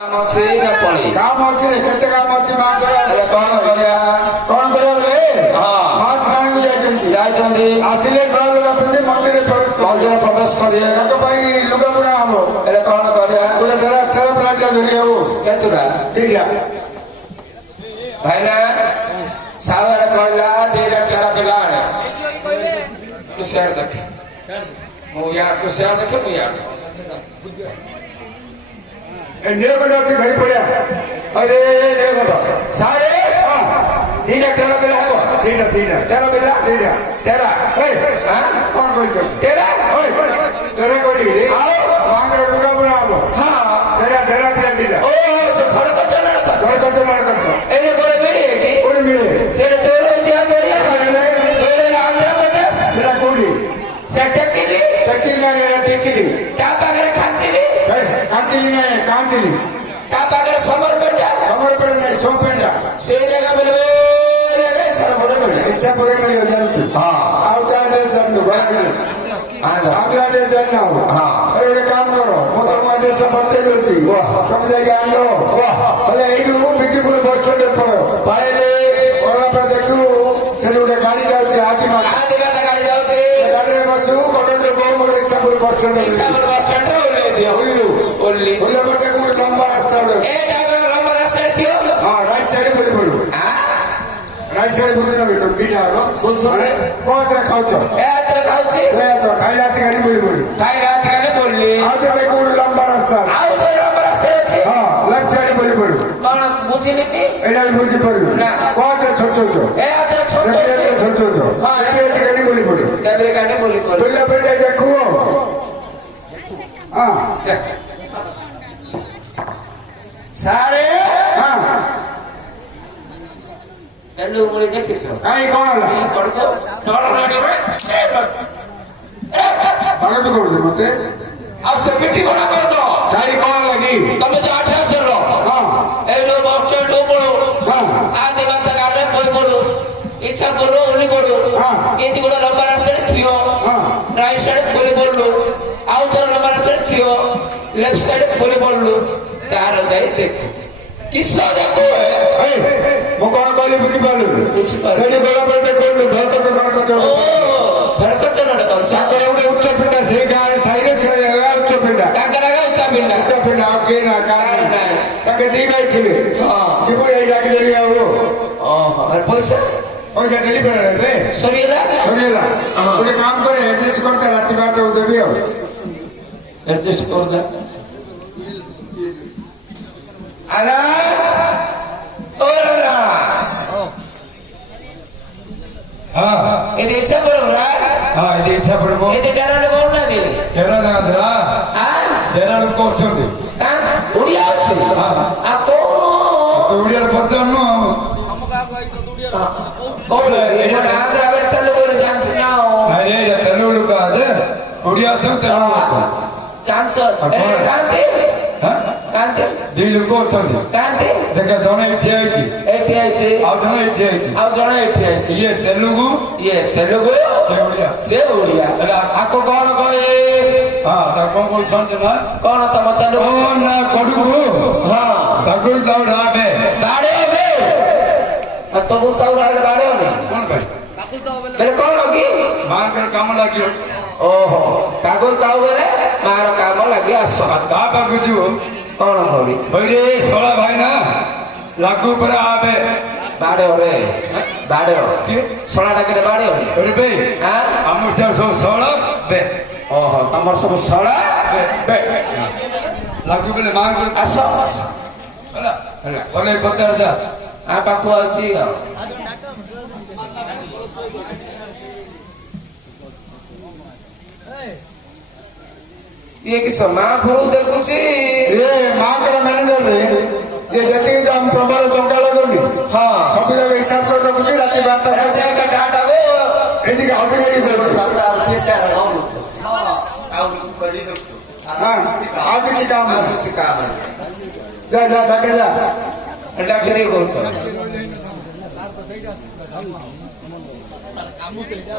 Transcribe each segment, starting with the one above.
काम अच्छे ना पड़े काम अच्छे केते काम अच्छे मां अरे कौन करिया बोले हां मां स्नान को जाइछन्ती आसिले घर लगा प्रति मंदिर प्रवेश करिए तो भाई लुगा बुना हम अरे कौन करिया बोले तेरा तेरा प्लाजा धरिया वो केतुरा दिया भाई ना सावर कहला तेरा तेरा बिलाड़ तू शेर देख मु या तू शेर देख मु या नेगोडो की घर पड़या अरे नेगोडो सारे तीन तेरा बिला है तीन तेरा बिला तेरा ए हां कौन बोल छ तेरा ओए तेरा कोली आओ मांग लुगा बुना हम हां तेरा बिला दिला ओ तो खड़ को चलना एने कोले मेरी है कोली मिले सेरे तोरो जे मेरी मेरे राम बदस तेरा कोली सेटकिली चकिला ने टिकली क्या पाकर खांचली कांतिली ने कांतिली क्या पाकर समर्पण नहीं सोपेंडा से जगह मिलवे रे सर बोले इच्छा पूरे करी हो जाए हां आवता दे जन्नु गाने आगला दे जन्ना हां अरे काम करो मोटर मार से बत्ते होती वाह तुम जाके आंदो वाह अरे इनु बिकीपुर बस स्टैंड पर पाले ओला पर देखू चलो उडे गाड़ी जाउती आदि मा गाड़ी जाउती गाड़ी रे बसु कोटंडो को मोर इच्छापुर बस स्टैंड ओले दियो ओले ओले पर देखू लंबा रास्ता ए टाइगर लंबा रास्ता थियो हां राइट साइड पर पड़ो हां राइट साइड बुझ न कम दिना रो बुझ कोतरा खाउतो ए तर खाउची ए तो खाइला तिगारी बोली खाई रात काने बोलली आज देखो लंबा रास्ता आउ तो लंबा रास्ता अछि हां लेफ्ट साइड बोली पड़ो कोन बुझिली नी एडा बुझी पड़ो ना कोतरा छोटो ए आतर छोटो हां ये तिगारी बोली पड़ो डबरे काने बोली बोल बोला पे जाए देखो हां सारे हां एल्लू मुड़ी देखिছো काई कोन हला पड़को डर लागे भागत कर दे मते अब से मिट्टी बना कर दो काई कोन लगी तुम जो 28 कर लो हां एलो बस स्टैंड लो पड़ो हां आदि बात गाड़े कोई पड़ो इच्छा बोलो ओली पड़ो हां केती गुडा लंबा रास्ता थियो हां राइट साइड बोली बोललो आउ तो लंबा रास्ता थियो लेफ्ट साइड बोली बोललो तार जाई देख किस्सा देखो है मो कोन कहले बुझी पालु सेडी बड़ा बड़े कहले धरत कोन कतो ओ धड़कन चलना कौन सा सागरे उडे उच्च पिंडा से गाय साइरे छळे उच्च पिंडा काकरागा उच्चा बिल्ला उच्च पिंडा के ना कारण ना ताके दी गई थिले हां जीबो एई डाके देली आओ ओहो और पैसा पैसा देली पड़े बे सरियला सरियला उडे काम करे एडजस्ट करते रात बाटे देबी आओ एडजस्ट कर दे अरे ओरा हां ఇది ఇచ్చా పడురా हां ఇది ఇచ్చా పడుకో ఇది డరాలు బాగున్నది కేరళ దాసరా ఆ కేరళ को వచ్చండి కా ఒడియా వచ్చి ఆ కోను ఒడియా పచ్చను కోను ఇది ఆంధ్ర వెళ్తలు కూడా ఛాన్స్ నాओ అరే తెలుగు కాదు ఒడియా సంత ఛాన్స్ అరే కాంతి కాంతి దీనికి వచ్చండి కాంతి దగ్గర జన ఇట్టి ఐతి ఎట్టి ఐచి ఆ జన ఇట్టి ఐతి ఆ జన ఎట్టి ఐచి ये तेलुगु से ओडिया आको कौन कहे हां ता कोन कोन संजना कौन तम तेलुगु ओ ना कोडुगु हां सगुल दौड़ा बे बाड़े बे तो वो दौड़ा बाड़े ने कोन भाई मेरे कौन होगी मां कर काम लागियो ओहो कागल ताऊ बेले मार काम लगी आसो ता बागुजु कौन होगी बइरे सोला भाई ना लागू पर आबे बाड़े रे बाड़े के सोना डाके बाड़े अरे बे हां हमर सब सोला बे ओहो तमर सब सोला बे लागू बेले मांग कर आसो हला हला बोले 50,000 आ पाखो आची ये कि समा फुरु देखुची ए मां कर मैनेजर रे ये जति जो हम प्रमाण टंका लगोली हां सब जगह हिसाब कर रखुची राती 12 टा जाय का डाटा गो एदिके अधिकारी बोलतो बाता पैसा लगाऊ आउ कली दो हां आगे की काम है कुछ काम जा जा डाके जा डाक्टरी को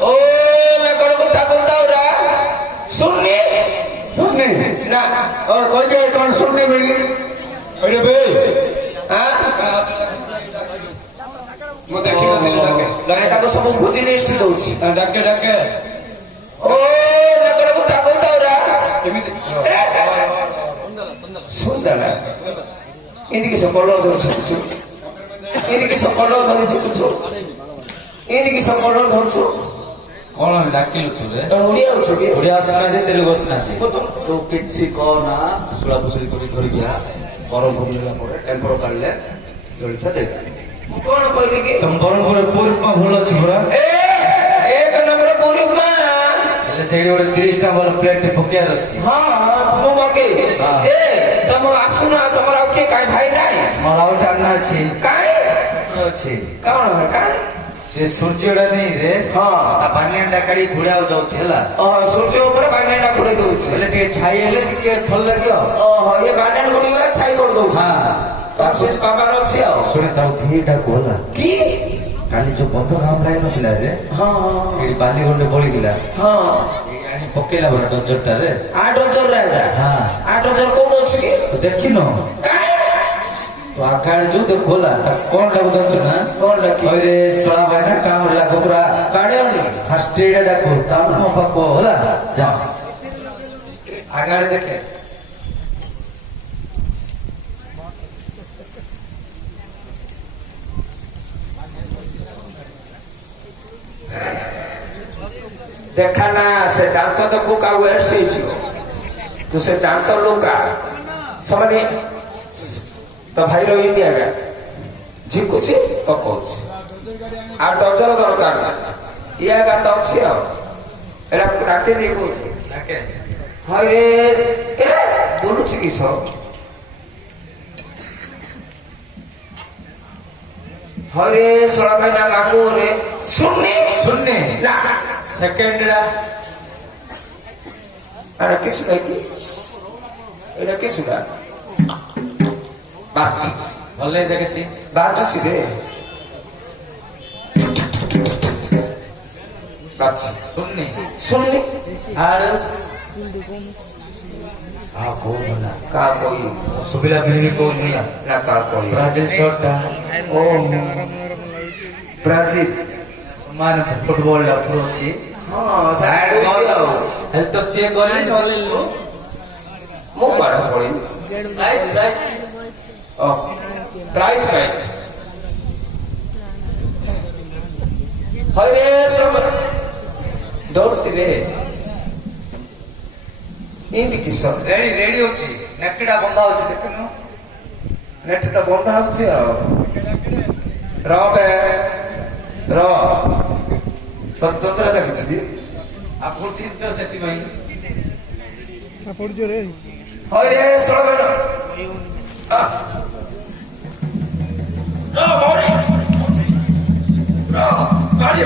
ओ मैं को ताकुंताउरा सुननी सुनने ना और कोई कौन सुनने मिली ଏଇରେ ବେ ମୁଁ ଦେଖିନଥିଲି ଡାକେ ତାକୁ ସବୁ ବୁଝି ଲିଷ୍ଟ ଦଉଛି ଡାକେ ଡାକେ ଓ ଡାକକୁ ତାକୁ ତାଉରା ଏମିତି ସୁନ୍ଦର ଏମିତି କିସ କଲର ଧରୁଛୁ ଏମିତି କିସ କଲର ଧରି ଝୁକୁଛୁ ଏମିତି କିସ କଲର ଧରୁଛୁ କଣ ଡାକିଲୁ ତୁ ରେ ତମେ ଓଡିଆ ଅଛୁ କି ଓଡିଆ ଆସୁନାହାନ୍ତି ତେଲୁଗୁ ଆସୁନାହାନ୍ତି ମୁଁ ତ ତୁ କିଛି କହ ନା ଫୁସୁଳା ଫୁସୁଳି କରି ଧରିକିଆ ଗରମ ହେଲା ପରେ ଟେମ୍ପର କାଢିଲେ ଜଳଖିଆ ଦେବେ କଣ କହିଲି କି ତମ ବ୍ରହ୍ମପୁରରେ ପୁରୀ ଉପମା ଭଲ ଅଛି ପୁରା ଏକ ନମ୍ବର ପୁରୀ ଉପମା ହେଲେ ସେଇଠି ଗୋଟେ 30ଟା ଭଲ ପ୍ଲେଟ ପକେଇବାର ଅଛି ହଁ ମୁଁ ମଗେଇ ଯେ ତମର ଆସୁନା ତମର ଆଉ କିଏ କାଇଁ ଭାଇ ନାହିଁ ମୋର ଆଉ ଗୋଟେ ଆନା ଅଛି କାଇଁ ଅଛି କଣ କାଇଁ ସେ ସୂର୍ଯ୍ୟଟା ନେଇ ରେ ହଁ ତା ପାନିଆଣ୍ଡା କାଢି ଘୋଡାକୁ ଯାଉଛି ହେଲା ସୂର୍ଯ୍ୟ ଉପରେ ବାନିଆଟା ଘୋଡେଇ ଦଉଛି ହେଲେ ଟିକେ ଛାଇ ହେଲେ ଟିକେ ଭଲ ଲାଗିବ ଓହୋ ଇଏ ବାନିଆନ ଗୁଡିକ ଛାଇ କରିଦଉଛି ହଁ ତାର ପାପାର ଅଛି ଆଉ ଶୁଣେ ତାକୁ ଧୀଟା କୋଲା କି କାଲି ଯୋଉ ବନ୍ଧ କାମ ଲାଗିନଥିଲା ରେ ହଁ ସେଇଠି ବାଲି ଗଣ୍ଡେ ବଳିଗଲା ହଁ ଆଣି ପକେଇଲା ପରା ଡଜରଟାରେ 8,000 ରାଜା ହଁ 8,000 କୋଉଠି ଅଛି କି ତୁ ଦେଖିନୁ କାଇଁ ତୁ ଆକାଳେ ଯୋଉ ଦେଖ ଖୋଲା ତା କଣ ଲାଗୁ ଜାଣିଛୁ ନା କଣ ଡାକି କହିରେ ଶଳା ଭାଇ ନା କାମ ଲାଗୁ ପୁରା ବାଡେଉନି ଫାଷ୍ଟ ଏଇଟା ଡାକୁ ତାପରେ ମୋ ପାଖକୁ ହେଲା ଯା ଆଗାଡେ ଦେଖେ দেখা না সে দান্ত তো কুকা এসেছি তু সে দান্ত লুকা সমানে তো ভাইর ইন্ডিয়া গা ঝিকুছি পকাউছি আর ডজর দরকার না ইয়া গা তো ଅଛି ଆଉ ଏଟା ରାତି ଦେଇ କହୁଛି ଡାକେ ହଇରେ ଏ ବୁଲୁଛି କିସ ହଇରେ ଶଳା ଭାଇନା ଲାଗୁ ରେ ଶୁଣନି ଶୁଣନି ନା ସେକେଣ୍ଡ আরে কিছু নাই কি এটা কিছু না বাচ্চি ଭଲ ଜାଗତି বাচ্চি রে বাচ্চি ଶୁଣନି শুনলি ଆଡସ୍ ଆ କୋଉ ଭଲ কা কই ସୁବିଲା ବିନି କୋଉ ଭଲ না কা কই ବ୍ରାଜିଲ ସଟ୍ଟା ও ব্রাজিল ସମାନ ଫୁଟବଲ ଟା ପୁର ଅଛି হ্যাঁ সাইড কইছি আও ହେଲେ ତ ସିଏ ଗଲେ ନହେଲେ মু পাড়া পড়ি ପ୍ରାଇସ୍ ପ୍ରାଇସ୍ ও প্রাইস নাই হইরে সব দৌড়ছি রে ইন্দি কিস ରେଡି ରେଡି ଅଛି ନେଟଟା ବନ୍ଧା ଅଛି ଦେଖୁନୁ ନେଟଟା ବନ୍ଧା ହଉଛି ଆଉ ରବେ ର ତୋର ଚନ୍ଦ୍ର ଲାଗିଛି କି ଆପଣ ତିନି ତ ସେଥିପାଇଁ ହଇରେ ଶୁଣ ବେଟା ମରି ମାରି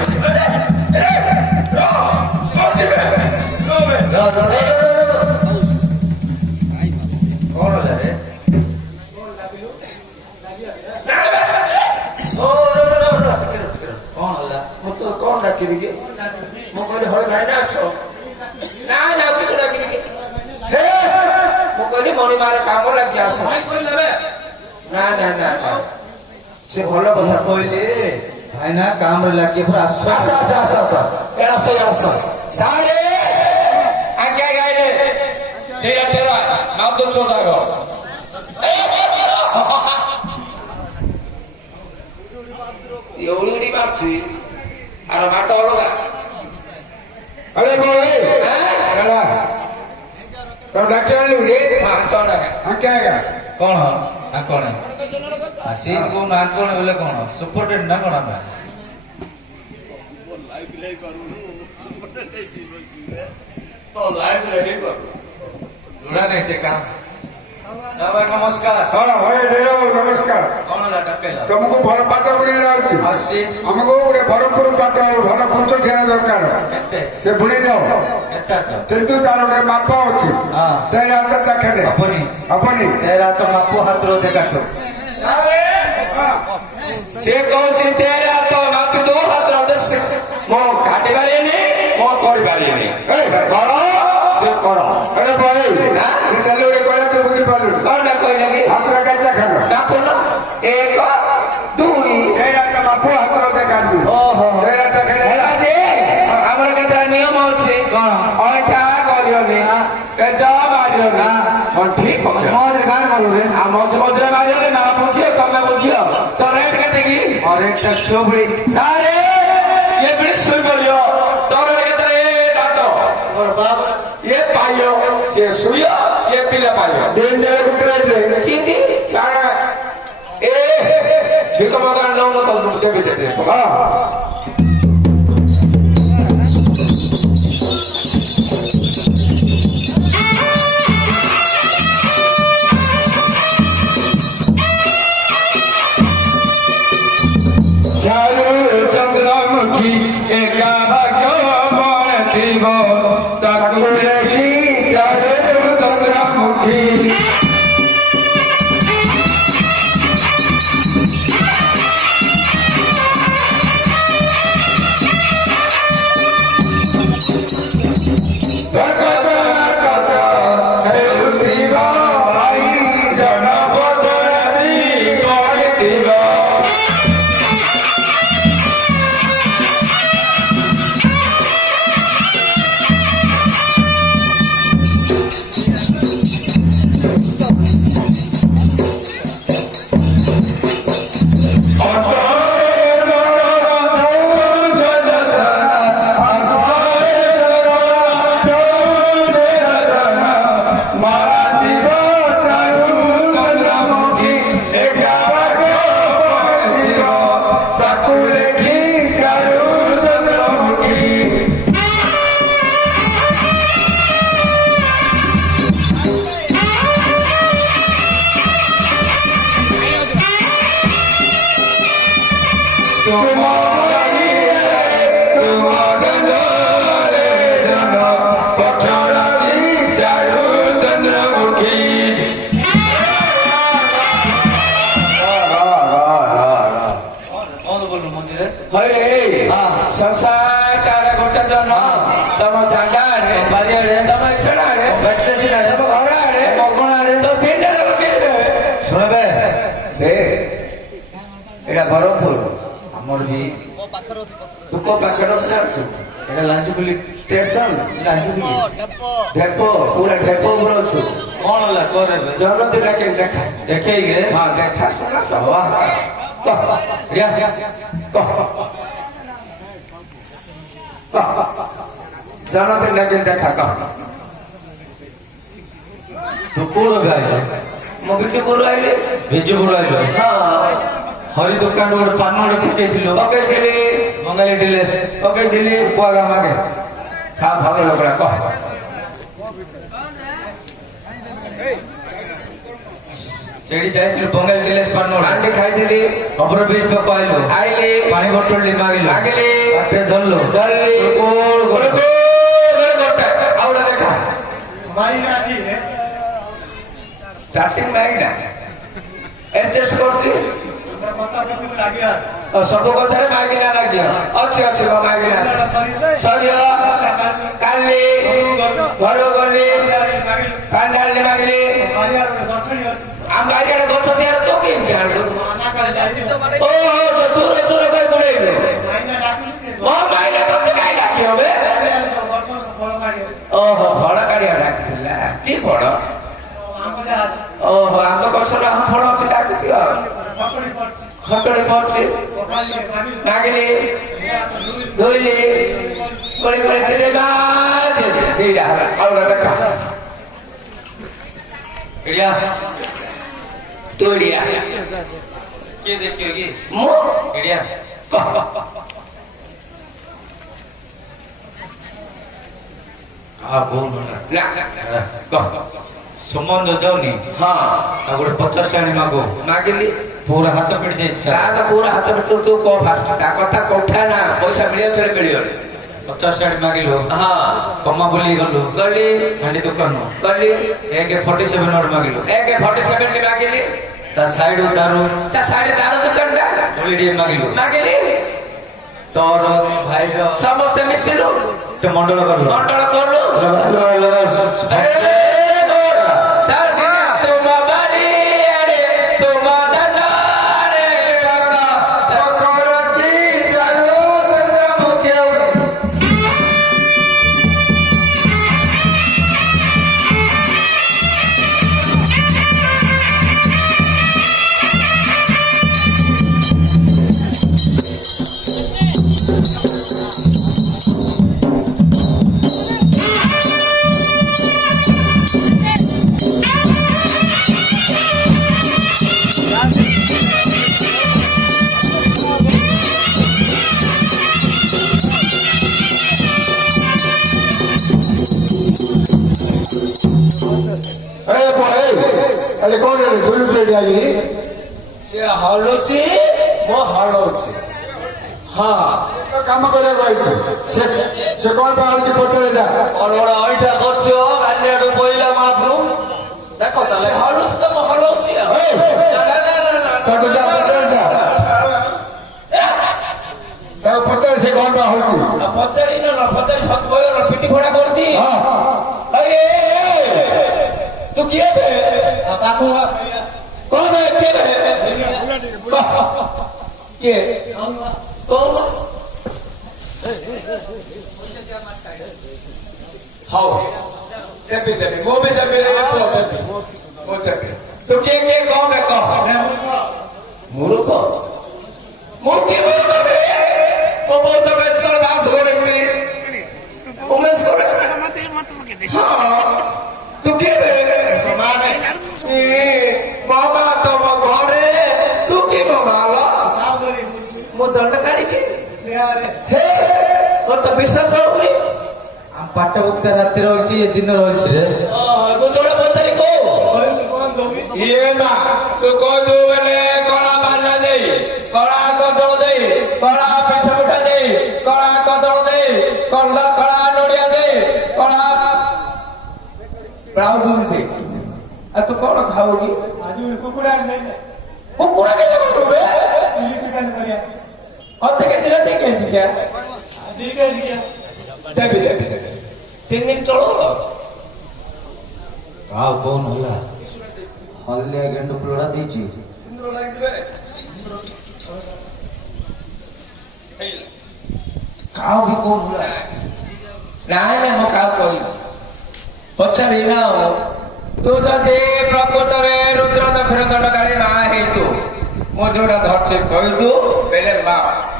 କଣ ହେଲା ରେ କଣ ହେଲା ମୁଁ ତ କଣ ଡାକିବି କି ମୁଁ କହିଲି ହଇ ଭାଇ ନା ଆସ ନା ନା କିଛି ଡାକିବି କି ମୁଁ କହିଲି ମଣିମାର କାମ ଲାଗି ଆସ ନା ନା ନା ନା ସେ ଭଲ କଥା କହିଲି ଭାଇନା କାମରେ ଲାଗି ପୁରା ଆସ ଆସ ଆସ ଆସ ଆସ ଆସ ଆସ ସାରେ ଆଜ୍ଞା ଗାଇଲେ ତେରା ତେରା ମାଉତ ଚୋଦାଗ ଉଡ଼ି ମାରୁଛି ଆର ମାଟ ଅଲଗା अरे बोले चला तो डाके आलू रे ହଁ କଣ ଡାକା हाँ क्या है କଣ ଆଙ୍କଣ ଆସି କୋଉ ଆଙ୍କଣ ବୋଲେ କଣ ସୁପରଟେଣ୍ଡ ନା କଣ ଆମେ ଲୁଡ଼ା ନାଇଁ ସେ କାମ ଭାଇ ନମସ୍କାର हाँ भाई डेरा नमस्कार କଣ ହେଲା ଡାକେଲା तुमको भल पाठ बुणिया रही ଆସିଛି हमको गोटे भरपुर पाठ भल पंच थिया दरकार କେତେ से बुणी जाओ କେତେ ଅଛ किंतु तार गोटे माप अच्छी हाँ। तेरे हाथ चाखेने ହବନି अपनी ଏରା ତ ମାପ ହାତରୁ ଅଧେ କାଟ ସେ କହୁଛି ତେରେ ହାତ ମାପି ଦୋ ହାତ ମୁଁ କାଟି ପାରିନି ମୁଁ କରିପାରିନି ए करो ସେ କର अरे भाई हाँ? ये तेरे गोटे कहला तू बुझी ପାରୁନି କଣଟା କହିଲେ କି ହାତର ଗାଚା ଖାନ ଡାକୁନ 1 2 ଏଇଟା ତ ବାପୁ ହାତର ଦେଖାନ୍ତୁ ଓହୋ ଏଇଟା ତ ଖେଳେ ହେଲା ଯେ ଆମର କେତେଟା ନିୟମ ଅଛି କଣ? ଅଇଁଠା କରିବନି ପେଜ ମାରିବନି ହଁ ଠିକ ଅଛି ମଜରେ ଗାଁ ମାରୁରେ ଆଉ ମଝିରେ ମାରିବନି ନା ବୁଝିବ ତମେ ବୁଝିବ ତ ରେଟ୍ କେତେ କି ଅରେ ଟା ସୋବଳି ସାରେ ये भी सुन बोलियो तोरे के तरह डाक्टर और बाप ये पाइयो ये सुइयो ये पिला पाइयो दिन जाए कुतरे की थी काना ए देखो मगर नो तो मुझे भी दे दे हां चारू चंद्रमुखी एका भाग्य बनथिब ताकु देखी चारू चंद्रमुखी संसार तारा गोटा जन तम दांडारे बारियाड़े तम इसड़ारे बैठले सिनाड़े तम घराड़े मगणाड़े तो तीनटा लगे सुनबे ए एटा बरमपुर हमर भी तू को पाखर जाछु एटा लांचुकुली स्टेशन लांचुकुली ढेपो पूरा ढेपो ऊपर छु कोन होला करे बे जन दिला के देखा देखे गे हां देखा सुना सब कह रिया कह जन दिला के देखा कह तो पूरा गाय मो बिचे बोल आइले बिजु बुड़ाइलो हां हरि दुकान गोटे पान गोटे पकेइथिलो ओके दिली मंगली डिलेस ओके दिली कुआगा मागे खा भाग लगरा कह सेडी जाइथिलो बंगाली डिलेस पान गोटे अंडे खाई दिली अपर बीच पे पाइलो आइले पानी बोतल ली मागिलो मागिले आटे धरलो डल्ली गोल गोल गोटे आउला देखा माइना जी रे स्टार्टिंग माइना एडजस्ट करछि কথা বলতে লাগিয়া सब कथारे मागिना लाग्यो अच्छे अच्छे मागिना सरियो काली घर गली कांडालले मागिले মারিয়ার দর্শনী আছে आम बारियाडे गछ थिएर तो के जान्नु না করে যাইতে ओ तो चुरो चुरो गई गुडेले মাইনা ডাকুন সে म माइना त गाई राख्यो बे গছ বড় গাড়ি ओहो फड़ काढिया राखिथिला के फड़ আমলে আছে ओहो आमको गछरा फड़ अछि डाकिथियो ফটরি পড়ছে खटडे पर्छि ওখানে মাগি मागिले তো দুই धोइले करे करे चले बाजे दिरा आउला देखा एडिया तोड़िया के देखियो की मो एडिया आ बोल ना संबंध जाऊनी हाँ आ गोटे 50 टाणी मागो मागिली पूरा हाथ पिट जाइछ तार पूरा हाथ में तू को फास्ट का कथा कोठा ना पैसा मिलियो थरे मिलियो 50 टाणी मागिलो हाँ कम्मा बोली गलो गली हांडी दुकान गली एक 47 नोट मागिलो एक 47 की मागिली ता साइड उतारो ता साढ़े तारो दुकान दा बोली डी मागिलो मागिली तोर भाई रो समस्त मिसिलु ते मंडल करलो मंडल करलो लगा ए, सार दिन तो ପଚାରି ଯାଇ ସେ ହଲୁଛି ମୁଁ ହଲଉଛି ହଁ କାମ କରିବାକୁ ଆଇଛି ସେ କଣ ପାଇଁ ହଉଛି ପଚାରେ ଯା କଣ ଗୋଟେ ଅଇଠା କରୁଛ କାଲି ଆଡୁ ପଇଲା ମାପରୁ ଦେଖ ସେ ତାହେଲେ ହଲୁଛି ତ ମୁଁ ହଲଉଛି ଆଉ ଏଇ, ତାକୁ ଯା ପଚାରେ ଯା ତାକୁ ପଚାରେ ସେ କଣ ପାଇଁ ହଉଛି ପଚାରି ନ ପଚାରି ସତ କହିଲ ପିଟି ଫୋଡା କରିଦି ହଁ ତୁ କିଏ ବେ ତାକୁ କଣ ବେ କିଏ ବେ କିଏ କହୁନ ହଉ ଦେବି ଦେବି ମୁଁ ବି ଦେବି ମୁଁ ଦେବି ତୁ କିଏ କିଏ କହ ବେ କହ ମୂର୍ଖ ମୁଁ କିଏ ମୂର୍ଖ ବେ ମୁଁ ବହୁତ ବେଚ ବାସ କରେছি ଉମେଶ କରେছি ହଁ ତୁ କିଏ ବେ ମାମା ତମ ଘରେ ତୁ କି ମାମା ମୁଁ ଦଣ୍ଡ କାଢିକି ହେ ମତେ ବିଶ୍ୱାସ ହଉନି ପାଠ ଉକ୍ତ ରାତି ରହିଛି ଏ ଦିନ ରହିଛି ରେ ତୁ ଯୋଉଟା ପଚାରି କହୁ ଇଏ ମା ତୁ କହିଦୁ ବେଲେ କଳା ବାଲା ଦେଇ କଳା କଦଳ ଦେଇ କଳା ପିଛ ମୁଠା ଦେଇ କଳା କଦଳ ଦେଇ କଳା ନଡିଆ ଦେଇ କଳା ବ୍ଲାଉଜ ଦେଇ ଆଉ ତୁ କଣ ଖାଉନି କୁକୁଡ଼ା କେତେ କରୁବେ ଅତେ କେତେ ରାତି ଶିକ୍ଷା ଦେବି ଦେବି ଦେବି 3 ଦିନ ଚଳୁ କାହା କଣ ହେଲା ହଳଦିଆ ଗେଣ୍ଡୁ ଫୁଲଟା ଦେଇଛି କାହା ବି କଣ ହେଲା ନାଇଁ ନାଇଁ ମୁଁ କାହା କହିବି ପଚାରି ନା ତୁ ଯଦି ପ୍ରକୃତରେ ରୁଦ୍ର ଦକ୍ଷିଣ ଦଣ୍ଡକାଳୀ ମା ହେଇତୁ ମୁଁ ଯୋଉଟା ଧରିଛି କହିଦୁ ବେଲେ ମା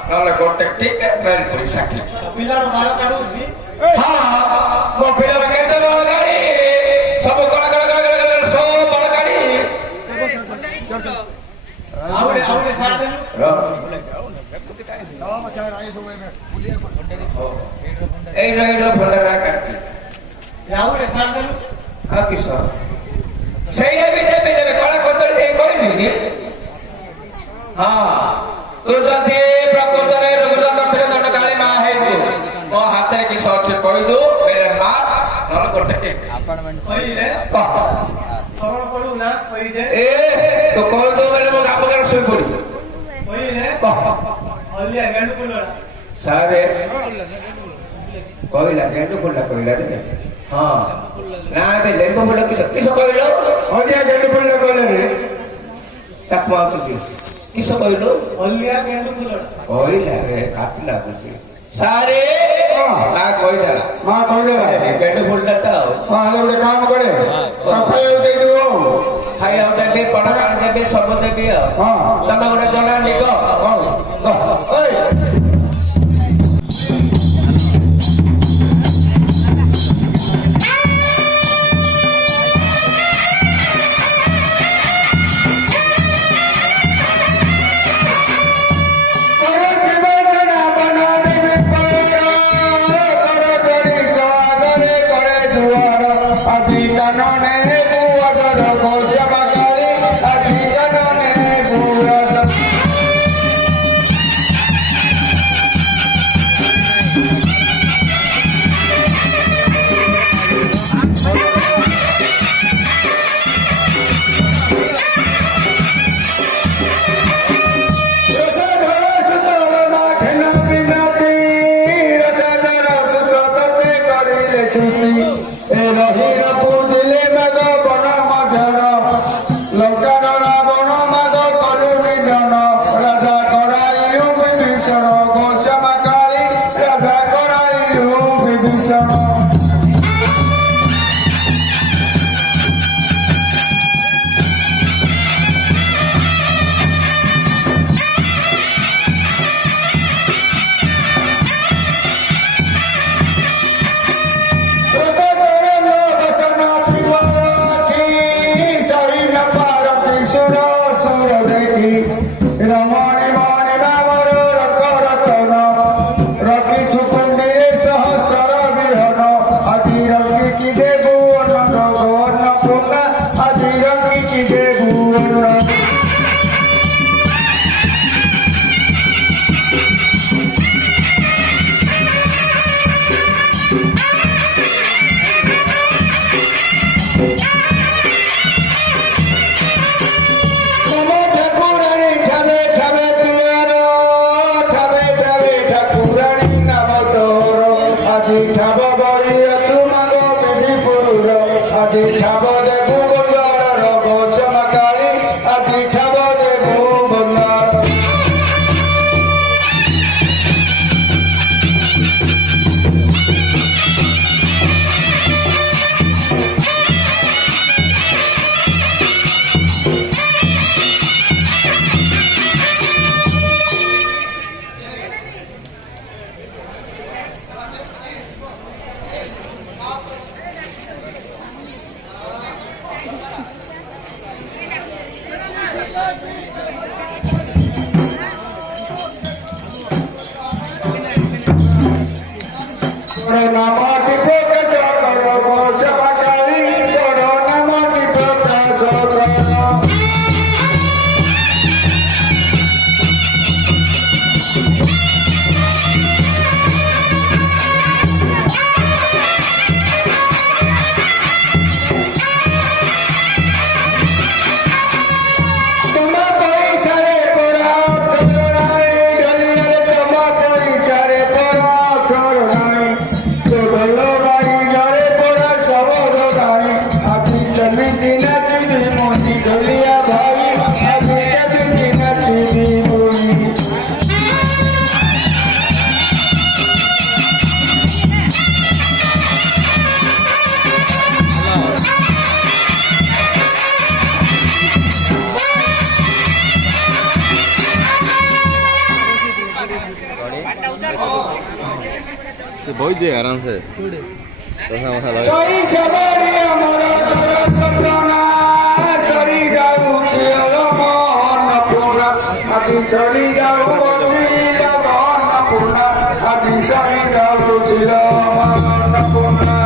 ନହେଲେ ଗୋଟେ ଟିକେ ବେଲ ପଇସା ହଁ ମୋ ପିଲାର କେତେ ବଳ ଗାଡି ସବୁ କଳା କଳା କଳା କଳା କଳା ସବୁ ବଳ ଗାଡି ଏଇଟା ଭଣ୍ଡାରା କାଟି ଆଉ କିସ ସେଇଟା ବି ଦେବେ ଦେବେ କଳା କଦଳୀ ଦେଇ କହିବି କି ହଁ ତୁ ଯଦି ପ୍ରକୃତରେ ରୁଦ୍ର ଦକ୍ଷିଣ ଦଣ୍ଡକାଳୀ ମା ହେଇଛୁ ମୋ ହାତରେ କିସ ଅଛି କହିଦୁ ବେଲେ ମା ନହେଲେ ଗୋଟେ କେକ୍ କହ ଏ ତୁ କହିଦୁ ବେଲେ ମୋ ଗାମ ଗାଁ ଶୋଇ ପଡିବୁ କହ ସାରେ କହିଲା ଗେଣ୍ଡୁ ଫୁଲା କହିଲା ରେ ହଁ ନା ଏବେ ଲେମ୍ବୁ ଫୁଲ କିସ କିସ କହିଲ ହଳଦିଆ ଗେଣ୍ଡୁ ଫୁଲ କହିଲେ ରେ ତାକୁ ମାଉଛୁ ଦିଅ କିସ କହିଲୁ କହିଲା ରେ କାଟି ଲାଗୁଛି ସାରେ ମା କହିଦେଲା ମା କହିଦେଲା ଗେଣ୍ଡୁ ଫୁଲଟା ତ ଆଉ ହଁ ହେଲେ ଗୋଟେ କାମ କରେ ଖାଇବାକୁ ଦେଇଦେବୁ ଆଉ ଖାଇବାକୁ ଦେବି ପଣା ପାଣି ଦେବି ସବୁ ଦେବି ଆଉ ହଁ ତମେ ଗୋଟେ ଜଣା ନିକ Adira নামাটি প্রকাশ করো সেবা কালী করো নামাটি প্রকাশ করো তোমার পয়সারে পড়া করুণাই ঢলিয়ারে তোমার পয়সারে পড়া করুণাই তো ভালো গাড়ি যারে পড়া সবর গাড়ি আপনি চলি দিনা চিনি মনি ঢলিয়া ভাই আপনি চলি দিনা চিনি মনি से बहुत दे आराम से সই সবরি আমার সরস্বতনা সরি যাଉଛି অলমন পুরা আদি সরি যাଉଛି লবণ পুরা আদি সরি যাଉଛି লবণ পুরা